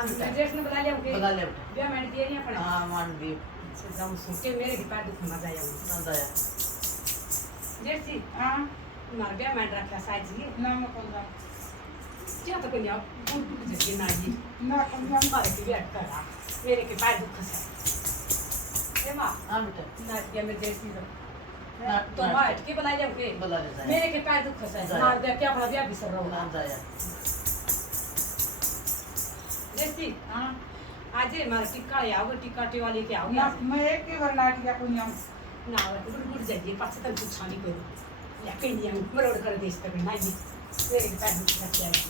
हाँ बेटा जेठ ने बुला लिया के बुला ले बेटा ब्याह मैंने दिया नहीं अपने हाँ मान भी जाऊं सुके मेरे के पैर दुख मजा आया ना दया जेठ जी हां मार ब्याह मैंने रखा साइज जी ना मैं कौन सा क्या तो कोई गुड गुड जैसे ना जी ना कौन सा मारे के ब्याह करा मेरे के पैर दुख से ए मां हाँ बेटा ना दिया मेरे जेठ जी ना तो मां के बुला लिया के बुला ले जाए मेरे के पैर दुख से मार दे क्या अपना ब्याह बिसर रहा ना हूं दया जेठ जी हां आज मार टिक्का आओगे टिक्का टेवाली के आओगे ना मैं एक के बार नाटी का कोई हम ना गुड गुड जाइए पास तक कुछ छानी करो या कहीं नहीं मरोड़ कर देश तक ना जी मेरे के पैर दुख से आई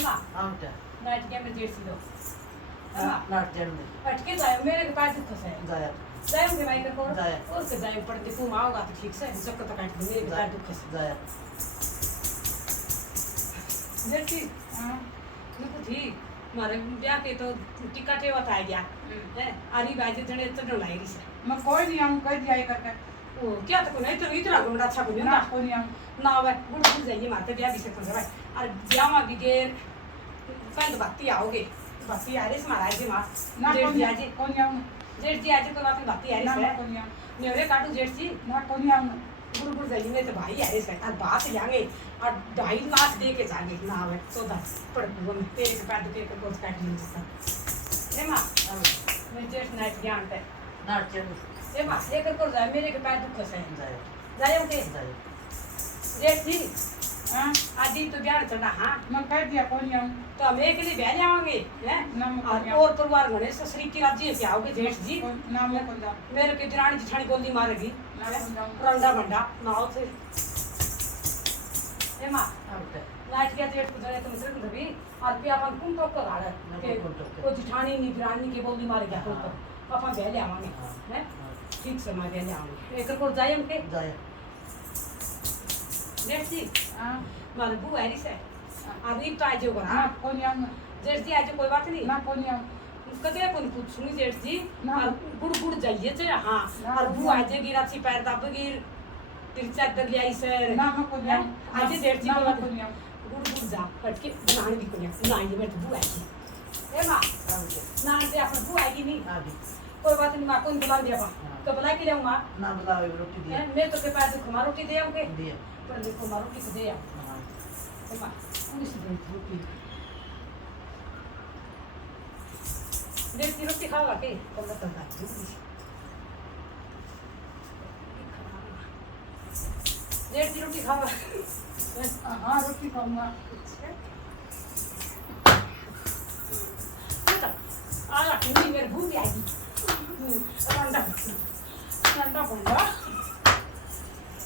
ए मां हाँ बेटा नाइट के में जेठ सी लो ना जन में अटके जाए मेरे के पैर दुख से दया जाए के भाई को जाए। और के जाए पढ़ते तुम आओगा तो ठीक से सब तक काट मेरे के पैर दुख से दया जेठ जी हां नुको ठीक मारे ब्याह के तो टिक्का टेवा था गया है आरी बाजी जने तो डलाई रही से मैं कोई नहीं हम कह दिया करके ओ क्या तो नहीं तो इतना गुमड़ा अच्छा को ना ना कोई हम ना वे गुड़ गुड़ जाइए मारते ब्याह भी से कर भाई और ब्याह में भी गेर कंद बत्ती आओगे बत्ती आ रही महाराज जी मां ना जेठ जी आज कोई हम जेठ जी आज कोई बात नहीं बत्ती आ ना रही है कोई हम नेवरे काटू जेठ जी ना कोई हम गुड़ गुड़ जाइए में तो भाई आ रही है और बात जाएंगे और 2.5 लाख दे के जाएंगे ना वे तो दस पड़ वो में तेरे के पैर दुखे को कोच काट नहीं सकता ए मां मैं जेठ नाइट ज्ञान पे ना जन ए मां एक कर जाए मेरे के पैर दुख से दया जाए उनके दया जेठ जी हां आज ही तो ब्याह चढ़ा हाँ मैं कह दिया कोई हम तो हम एक लिए ब्याह जाओगे हैं ना मैं और कोई और परिवार गणेश श्री की राज्य से आओगे जेठ जी ना मैं कोई हम मेरे के दिरानी जिठानी गोली मारेगी ना कोई हम रंडा बंडा नाव से ए मां हाँ बेटा लाइट क्या जेठ को जरे तुम सिर्फ धबी और पे अपन कुम तो कर आड़े ना के कुम टोक। को जिठानी नी दिरानी के गोली मार गया तो अपन ब्याह ले आवांगे हाँ। हैं ठीक से मैं ब्याह ले आवांगे एक को जाए उनके दया जेठ जी हां मारे बू आई से अभी तो आज होगा ना कोई हम जेठ जी आज कोई बात नहीं ना कोई हम कदे कोन पूछूंगी जेठ जी ना। और गुड़ गुड़ जाइए जे हां ना, और बू ना। आज गिरा छी पैर दब गिर तिरचा दग लिया सर ना मैं कोई हम आज जेठ जी ना को मैं कोई हम गुड़ गुड़ जा कट के बनाने भी कोनी ना ये मैं तो बू आई ए मां हाँ बेटा ना से अपन बू आएगी नहीं हाँ भी कोई बात नहीं मां कोई बुला दिया बा हाँ। तो बुला के ले मां ना बुलाओ रोटी दिया मैं तो के पास खमा रोटी दे आऊंगे दिया पर देखो मां रोटी तो दे आ हाँ ए मां पूरी सी रोटी देख की रोटी खाओगा के कम तो खा देख की रोटी खाओगा हां रोटी खाऊंगा आला नहीं मेरे भूख आएगी ठंडा ठंडा बंदा